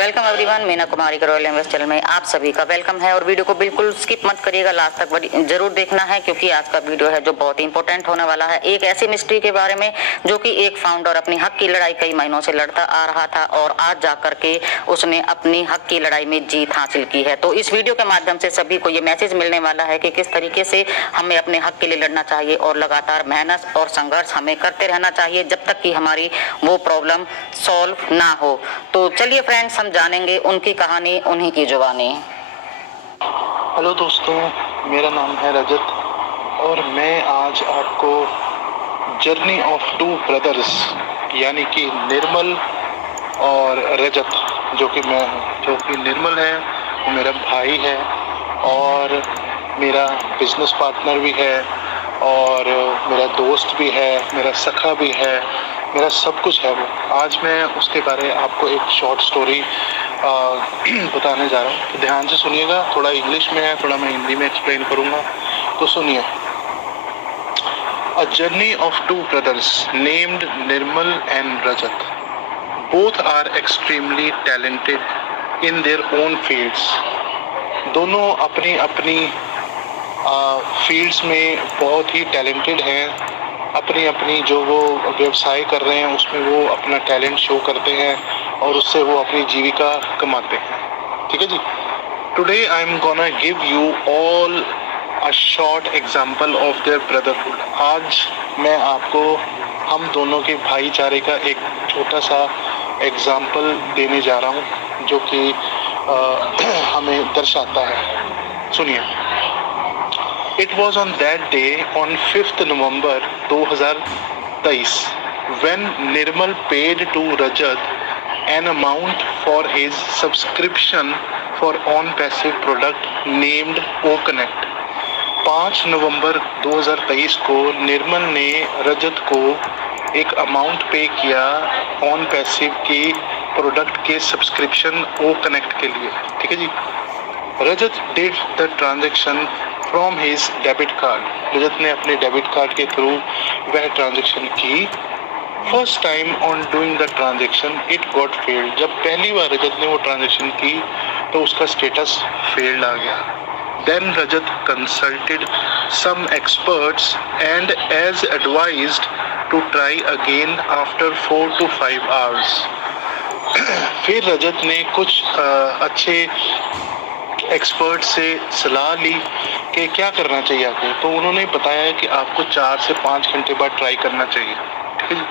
Welcome everyone, Meena Kumari का royal invest channel में आप सभी का वेलकम है। और वीडियो को बिल्कुल स्किप मत करिएगा, लास्ट तक जरूर देखना है क्योंकि आज का वीडियो है जो बहुत ही इंपॉर्टेंट होने वाला है। एक ऐसी मिस्ट्री के बारे में जो कि एक फाउंडर अपनी हक की लड़ाई कई महीनों से लड़ता आ रहा था और आज जाकर के उसने अपनी हक की लड़ाई में जीत हासिल की है। तो इस वीडियो के माध्यम से सभी को ये मैसेज मिलने वाला है कि किस तरीके से हमें अपने हक के लिए लड़ना चाहिए और लगातार मेहनत और संघर्ष हमें करते रहना चाहिए जब तक कि हमारी वो प्रॉब्लम सॉल्व ना हो। तो चलिए फ्रेंड्स, हम जानेंगे उनकी कहानी, उन्हीं की जुबानी। हेलो दोस्तों, मेरा नाम है रजत और मैं आज आपको जर्नी ऑफ टू ब्रदर्स यानी कि निर्मल और रजत, जो कि मैं हूँ, जो कि निर्मल है वो मेरा भाई है और मेरा बिजनेस पार्टनर भी है और मेरा दोस्त भी है, मेरा सखा भी है, मेरा सब कुछ है वो। आज मैं उसके बारे में आपको एक शॉर्ट स्टोरी बताने जा रहा हूँ, तो ध्यान से सुनिएगा। थोड़ा इंग्लिश में है, थोड़ा मैं हिंदी में एक्सप्लेन करूँगा, तो सुनिए। A journey of two brothers named Nirmal and Rajat. Both are extremely talented in their own fields. दोनों अपनी अपनी फील्ड्स में बहुत ही टैलेंटेड हैं। अपनी अपनी जो वो व्यवसाय कर रहे हैं उसमें वो अपना टैलेंट शो करते हैं और उससे वो अपनी जीविका कमाते हैं। ठीक है जी। Today I am gonna give you all a short example of their brotherhood. आज मैं आपको हम दोनों के भाईचारे का एक छोटा सा एग्जाम्पल देने जा रहा हूँ जो कि हमें दर्शाता है। सुनिए। It was on that day, on 5th November 2023, when Nirmal paid to Rajat an amount for his subscription for OnPassive product named OConnect. 5 नवंबर 2023 को निर्मल ने रजत को एक अमाउंट पे किया OnPassive की प्रोडक्ट के सब्सक्रिप्शन OConnect के लिए। ठीक है जी। Rajat did the transaction from his debit card. Rajat ने अपने डेबिट कार्ड के थ्रू वह ट्रांजेक्शन की। First time on doing the transaction it got failed. जब पहली बार रजत ने वो ट्रांजेक्शन की तो उसका स्टेटस फेल्ड आ गया। Then Rajat consulted some experts and as advised to try again after 4 to 5 hours। फिर रजत ने कुछ अच्छे एक्सपर्ट से सलाह ली कि क्या करना चाहिए आपको। तो उन्होंने बताया कि आपको 4 से 5 घंटे बाद ट्राई करना चाहिए। ठीक है।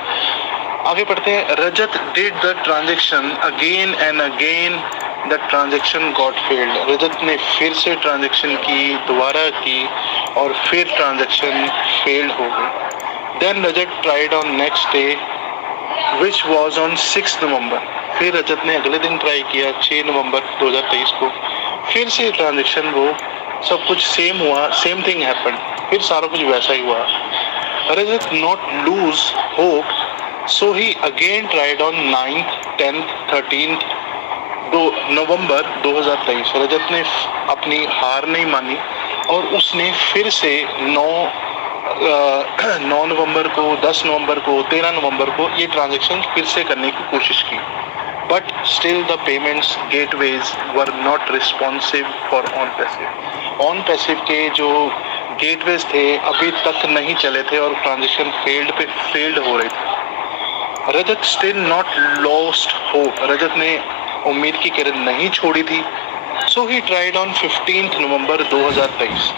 आगे बढ़ते हैं। Rajat did the transaction again and again, the transaction got failed. Rajat ने फिर से ट्रांजेक्शन की, दोबारा की और फिर ट्रांजेक्शन फेल्ड हो गई। Then Rajat tried on next day which was on 6 November. फिर रजत ने अगले दिन ट्राई किया 6 नवंबर 2023 को। फिर से ट्रांजेक्शन वो सब कुछ सेम हुआ, सेम थिंग हैपेंड, फिर सारा कुछ वैसा ही हुआ। Rajat not lose hope, so he again tried on 9th, 10th, 13th November 2023। Rajat ने अपनी हार नहीं मानी और उसने फिर से 9 नवंबर को, 10 नवंबर को, 13 नवंबर को ये ट्रांजेक्शन फिर से करने की कोशिश की। But still the payments gateways were not responsive for OnPassive। OnPassive के जो गेटवेज थे अभी तक नहीं चले थे और ट्रांजेक्शन फेल्ड हो रहे थे। रजत स्टिल नॉट लॉस्ट होप। रजत ने उम्मीद की किरण नहीं छोड़ी थी। सो ही ट्राइड ऑन 15th नवंबर 2023।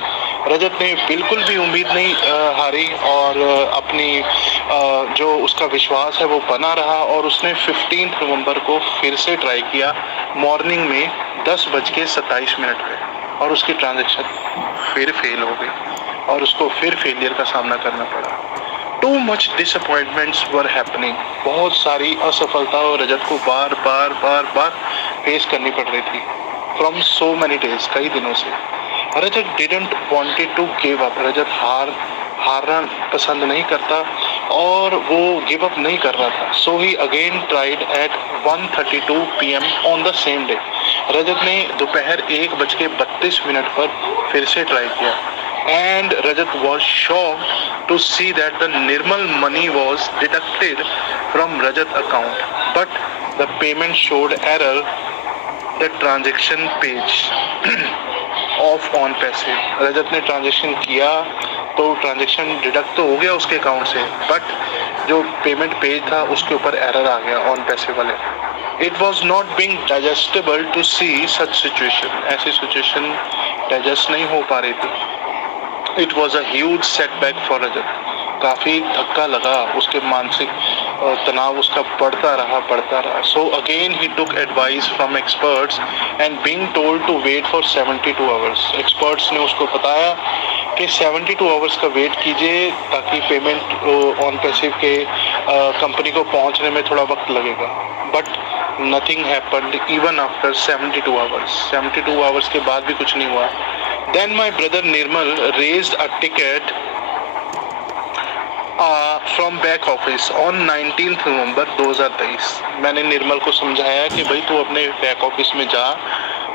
रजत ने बिल्कुल भी उम्मीद नहीं हारी और अपनी जो उसका विश्वास है वो बना रहा और उसने 15th नवंबर को फिर से ट्राई किया मॉर्निंग में 10:27 पे और उसकी ट्रांजेक्शन फिर फेल हो गई और उसको फिर फेलियर का सामना करना पड़ा। Too much disappointments were happening. बहुत सारी असफलता और रजत को बार बार फेस करनी पड़ रही थी फ्रॉम सो मेनी डेज, कई दिनों से। Rajat didn't wanted to give up. Rajat हारना पसंद नहीं करता और वो गिव अप नहीं कर रहा था। So he again tried at 1:32 PM on the same day. Rajat ने दोपहर 1:32 पर फिर से ट्राई किया and Rajat was shocked to see that the normal money was deducted from Rajat account but the payment showed error the transaction page of on पैसे। रजत ने transaction किया तो ट्रांजेक्शन डिडक्ट तो हो गया उसके अकाउंट से, बट जो पेमेंट पेज था उसके ऊपर एरर आ गया ऑन पैसे वाले। It was not being digestible to see such situation. ऐसी सिचुएशन डाइजेस्ट नहीं हो पा रही थी। It was a huge setback for Rajat. काफ़ी धक्का लगा, उसके मानसिक तनाव उसका बढ़ता रहा। So again he took advice from experts and being told to wait for 72 hours. Experts ने उसको बताया कि 72 आवर्स का वेट कीजिए ताकि पेमेंट ऑन पैसिव के कंपनी को पहुंचने में थोड़ा वक्त लगेगा। But nothing happened even after 72 hours. 72 hours के बाद भी कुछ नहीं हुआ। Then my brother Nirmal raised a ticket from back office on 19 November 2023। मैंने निर्मल को समझाया कि भाई तू अपने बैक ऑफिस में जा,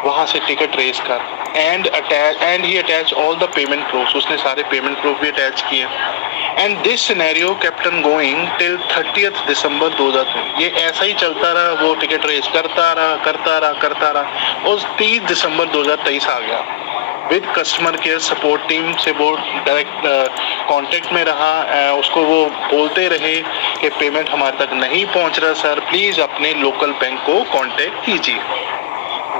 वहाँ से टिकट रेज कर। And he attach all the payment proof. उसने सारे पेमेंट प्रूफ भी अटैच किए। And this scenario kept on going till 30 दिसंबर 2003। ये ऐसा ही चलता रहा, वो टिकट रेज करता रहा और 30 दिसंबर 2023 आ गया। With customer care support team से वो डायरेक्ट कांटेक्ट में रहा। उसको वो बोलते रहे कि पेमेंट हमारे तक नहीं पहुंच रहा सर, प्लीज़ अपने लोकल बैंक को कांटेक्ट कीजिए।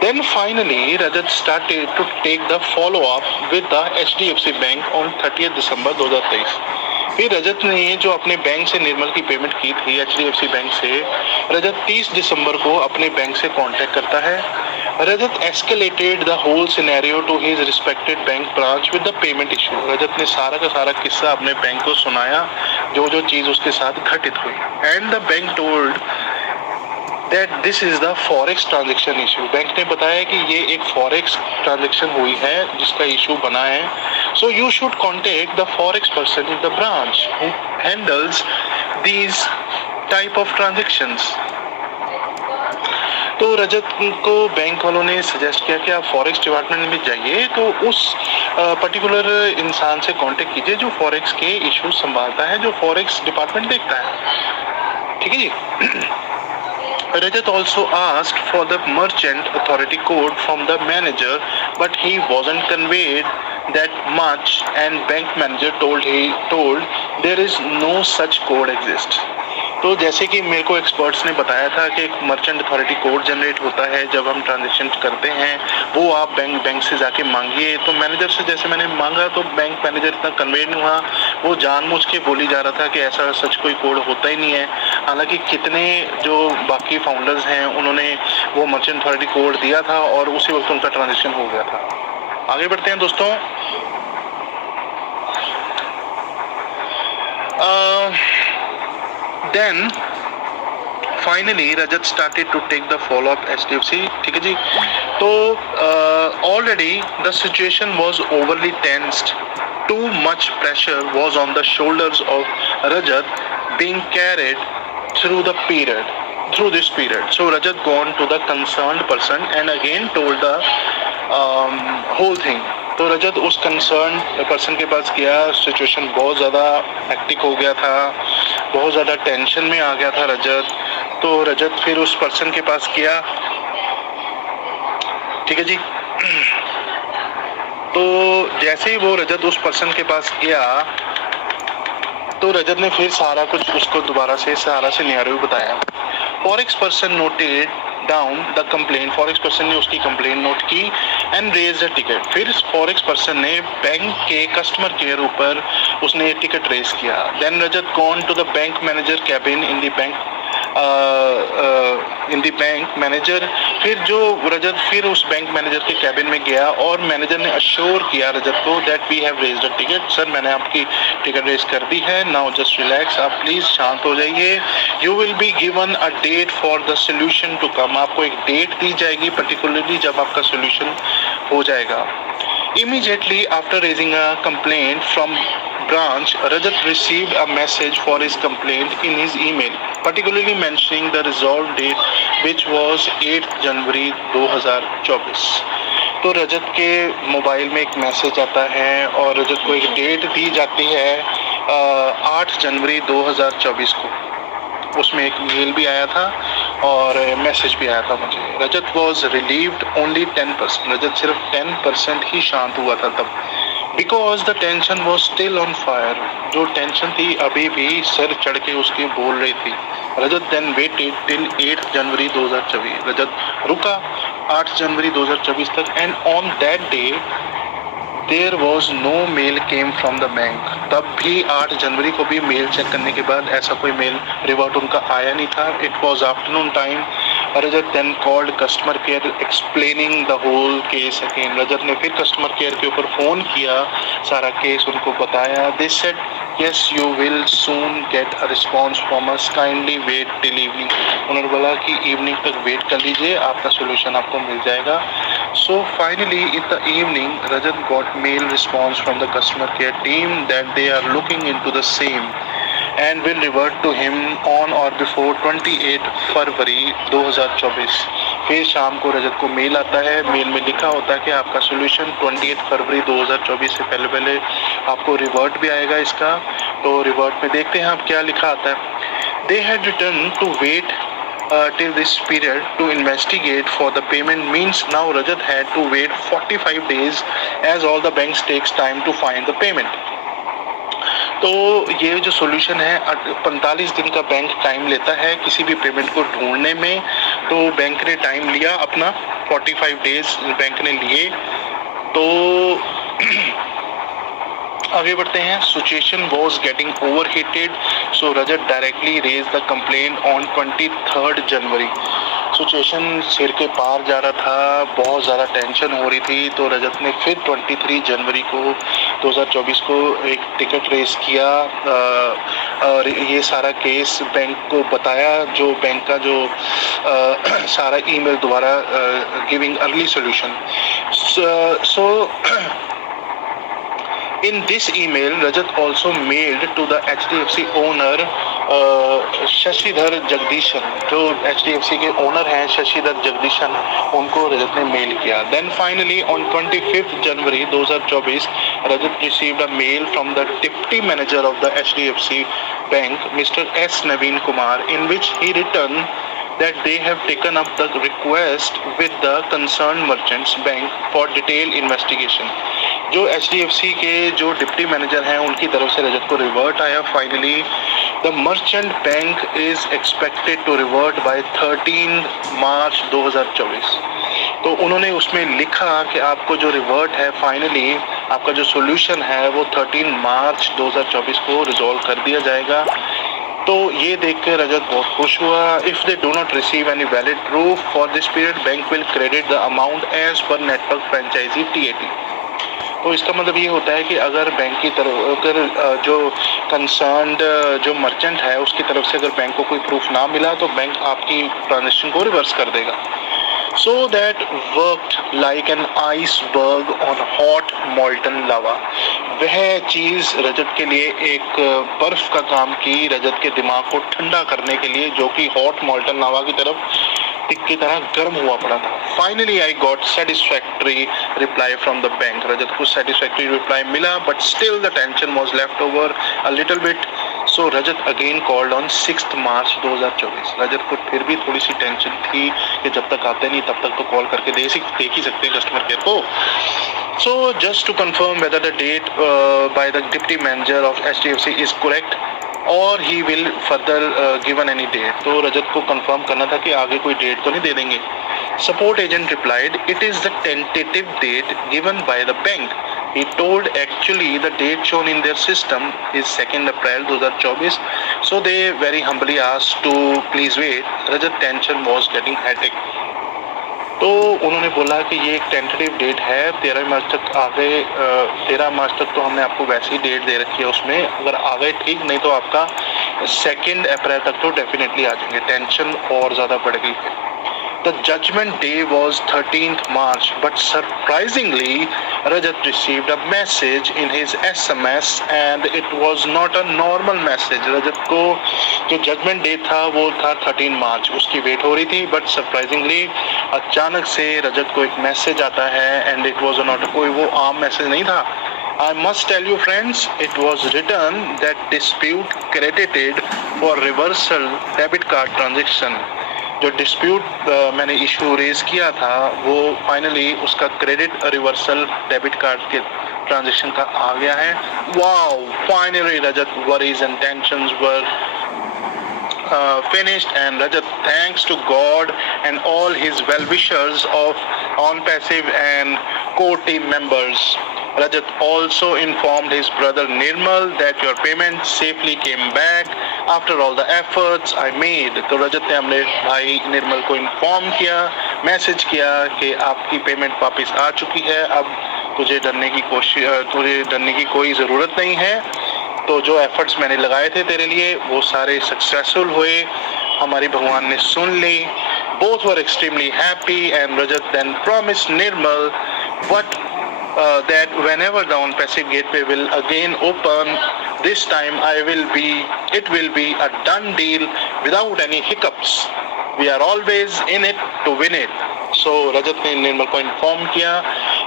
Then finally Rajat started to take the follow up with the HDFC Bank on 30 दिसंबर 2023। फिर रजत ने जो अपने बैंक से निर्मल की पेमेंट की थी HDFC बैंक से, रजत 30 दिसंबर को अपने बैंक से कांटेक्ट करता है। रजत escalated the whole scenario to his respected bank branch with the payment issue। रजत ने सारा का सारा किस्सा अपने बैंक को सुनाया, जो जो चीज़ उसके साथ घटित हुई। And the bank told that this is the forex transaction issue। Bank ने बताया कि ये एक forex transaction हुई है जिसका इशू बना है। So you should contact the forex person in the branch who handles these type of transactions। तो रजत को बैंक वालों ने सजेस्ट किया कि आप फॉरेक्स डिपार्टमेंट में जाइए, तो उस पर्टिकुलर इंसान से कांटेक्ट कीजिए जो फॉरेक्स के इश्यूज संभालता है, जो फॉरेक्स डिपार्टमेंट देखता है। ठीक है जी। Rajat also asked for the merchant authority code from the manager, but he wasn't conveyed that much, and bank manager told there is no such code exists। तो जैसे कि मेरे को एक्सपर्ट्स ने बताया था कि एक मर्चेंट अथॉरिटी कोड जनरेट होता है जब हम ट्रांजेक्शन करते हैं, वो आप बैंक से जाके मांगिए। तो मैनेजर से जैसे मैंने मांगा तो बैंक मैनेजर इतना कन्वे नहीं हुआ, वो जानबूझ के बोली जा रहा था कि ऐसा सच कोई कोड होता ही नहीं है। हालांकि कितने जो बाकी फाउंडर्स हैं उन्होंने वो मर्चेंट अथॉरिटी कोड दिया था और उसी वक्त उनका ट्रांजेक्शन हो गया था। आगे बढ़ते हैं दोस्तों। Then finally Rajat started to take the follow up HDFC। ठीक है जी। तो already the situation was overly tensed। Too much pressure was on the shoulders of Rajat being carried through this period। So Rajat gone to the concerned person and again told the whole thing। तो रजत उस concern person के पास गया। Situation बहुत ज़्यादा hectic हो गया था, बहुत ज़्यादा टेंशन में आ गया था रजत। तो रजत फिर उस पर्सन के पास गया। ठीक है जी। तो जैसे ही वो रजत उस पर्सन के पास गया तो रजत ने फिर सारा कुछ उसको दोबारा से सारा सिनेरियो बताया। Forex person noted down the complaint. Forex person ने उसकी कंप्लेंट नोट की एंड रेज द टिकट। फिर फॉरेक्स पर्सन ने बैंक के कस्टमर केयर ऊपर उसने टिकट रेज किया। Then Rajat gone to the bank manager cabin in the bank manager. फिर जो रजत फिर उस बैंक मैनेजर के कैबिन में गया और मैनेजर ने अश्योर किया रजत को that we have raised the ticket. Sir मैंने आपकी टिकट रेज कर दी है, नाउ जस्ट रिलैक्स, आप प्लीज शांत हो जाइए। You will be given a date for the solution to come. आपको एक डेट दी जाएगी पर्टिकुलरली जब आपका सोल्यूशन हो जाएगा। Immediately after raising a complaint from branch, Rajat received a message for his complaint in his email, particularly mentioning the resolve date, which was 8 जनवरी 2024। तो रजत के mobile में एक मैसेज आता है और रजत को एक डेट दी जाती है 8 जनवरी 2024 को। उसमें एक मेल भी आया था और मैसेज भी आया था मुझे। रजत वॉज रिलीव्ड ओनली 10%, रजत सिर्फ 10% ही शांत हुआ था तब, because the tension was still on fire, जो टेंशन थी अभी भी सर चढ़ के उसके बोल रही थी। रजत देन वेटेड टिल 8 जनवरी 2024, रजत रुका 8 जनवरी 2024 तक, and on that day there was no mail came from the bank, तब भी 8 जनवरी को भी मेल चेक करने के बाद ऐसा कोई मेल रिवर्ट उनका आया नहीं था। It was afternoon time. Rajat then called customer care explaining the whole case again, Rajat ने फिर कस्टमर केयर के ऊपर फ़ोन किया, सारा केस उनको बताया। They said yes you will soon get a response from us, kindly wait till evening, उन्होंने बोला कि इवनिंग तक वेट कर लीजिए, आपका सोल्यूशन आपको मिल जाएगा। So finally in the evening Rajat got mail response from the customer care team that they are looking into the same and will revert to him on or before 28 फरवरी 2024। फिर शाम को रजत को mail आता है, mail में लिखा होता है कि आपका सोल्यूशन 28 फरवरी 2024 से पहले पहले आपको रिवर्ट भी आएगा इसका। तो रिवर्ट में देखते हैं आप क्या लिखा आता है। They had returned to wait till this period to investigate for the payment, means now Rajat had to wait 45 days as all the banks takes time to find the payment। तो ये जो सॉल्यूशन है 45 दिन का bank time लेता है किसी भी पेमेंट को ढूंढने में, तो बैंक ने टाइम लिया अपना 45 डेज बैंक ने लिए। तो आगे बढ़ते हैं। Situation was getting overheated, so Rajat directly raise the complaint on 23 January. Situation सिर के पार जा रहा था, बहुत ज़्यादा टेंशन हो रही थी, तो रजत ने फिर 23 जनवरी को 2024 को एक टिकट रेस किया और ये सारा केस बैंक को बताया, जो बैंक का जो सारा ईमेल द्वारा giving early solution. So in this email Rajat also mailed to the HDFC owner Sashidhar Jagdishan, जो HDFC के ओनर हैं शशिधर जगदीशन, उनको रजत ने मेल किया। Then finally on 25 January 2024 Rajat received a mail from the deputy manager of the HDFC bank mister S Naveen Kumar, in which he returned that they have taken up the request with the concerned merchants bank for detailed investigation। जो HDFC के जो deputy manager हैं उनकी तरफ से रजत को revert आया। Finally the merchant bank is expected to revert by 13 March 2024। तो उन्होंने उसमें लिखा कि आपको जो रिवर्ट है फाइनली आपका जो सॉल्यूशन है वो 13 मार्च 2024 को रिजॉल्व कर दिया जाएगा। तो ये देख कर रजत बहुत खुश हुआ। If they do not receive any valid proof for this period bank will credit the amount as per network franchisee TAT। तो इसका मतलब ये होता है कि अगर बैंक की तरफ अगर जो कंसर्न्ड जो मर्चेंट है उसकी तरफ से अगर बैंक को कोई प्रूफ ना मिला तो बैंक आपकी ट्रांजेक्शन को रिवर्स कर देगा। So that worked like an iceberg on hot molten lava। वह चीज़ रजत के लिए एक बर्फ का काम की, रजत के दिमाग को ठंडा करने के लिए, जो कि हॉट मॉल्टन लावा की तरह गर्म हुआ पड़ा था। Finally I got satisfactory reply from the bank, Rajat को सेटिस्फैक्ट्री रिप्लाई मिला, but still the tension was left over a little bit. So Rajat again called on 6 March 2024। Rajat को फिर भी थोड़ी सी टेंशन थी कि जब तक आते नहीं तब तक तो कॉल करके देख ही सकते हैं कस्टमर केयर को। So just to confirm whether the date by the deputy manager of HDFC is correct or he will further given any date। तो रजत को कंफर्म करना था कि आगे कोई डेट तो नहीं दे देंगे। Support agent replied, it is the tentative date given by the bank। He told actually the date shown in their system is 2 April 2024। So they very humbly asked to please wait। Rajat tension was getting hectic। तो उन्होंने बोला कि ये एक tentative date है, 13 मार्च तक आ गए। 13 मार्च तक तो हमने आपको वैसे ही डेट दे रखी है, उसमें अगर आ गए ठीक, नहीं तो आपका 2 अप्रैल तक तो डेफिनेटली आ जाएंगे। टेंशन और ज़्यादा बढ़ गई है। The judgment day was 13th March, but surprisingly, Rajat received a message in his SMS and it was not a normal message। रजत को जो जजमेंट डे था वो था 13 मार्च, उसकी वेट हो रही थी, बट सरप्राइजिंगली अचानक से रजत को एक मैसेज आता है एंड इट वाज नॉट कोई वो आम मैसेज नहीं था। I must tell you friends, it was written that dispute credited for reversal debit card transaction। जो डिस्प्यूट मैंने इशू रेज किया था वो फाइनली उसका क्रेडिट रिवर्सल डेबिट कार्ड के ट्रांजैक्शन का आ गया है। Wow, finally Rajat worries and tensions were finished, and Rajat, thanks to God and all his well-wishers of OnPassive and core team members. Rajat also informed his brother Nirmal that your payment safely came back after all the efforts I made. तो रजत ने हमने भाई निर्मल को inform किया, message किया कि आपकी payment वापस आ चुकी है, अब तुझे डरने की कोई ज़रूरत नहीं है। तो जो एफर्ट्स मैंने लगाए थे तेरे लिए वो सारे सक्सेसफुल हुए, हमारी भगवान ने सुन ली। Both were extremely happy, and Rajat then promised Nirmal that whenever the OnPassive gateway will again open, this time it will be a done deal without any hiccups. We are always in it to win it. So रजत ने निर्मल को inform किया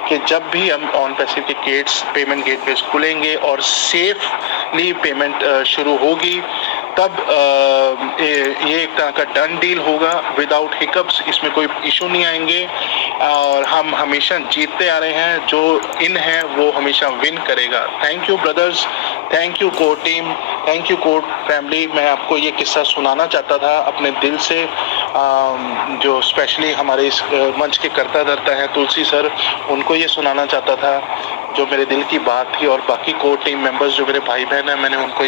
कि जब भी हम OnPassive के payment gateways खुलेंगे और सेफली पेमेंट शुरू होगी, तब ये एक तरह का डन डील होगा विदाउट हिकअप्स, इसमें कोई इशू नहीं आएंगे और हम हमेशा जीतते आ रहे हैं। जो इन है वो हमेशा विन करेगा। Thank you brothers, thank you core team, thank you core family. मैं आपको ये किस्सा सुनाना चाहता था अपने दिल से, जो स्पेशली हमारे इस मंच के करता धरता है तुलसी सर, उनको ये सुनाना चाहता था जो मेरे दिल की बात थी, और बाकी कोर टीम मेंबर्स जो मेरे भाई बहन हैं, मैंने उनको ये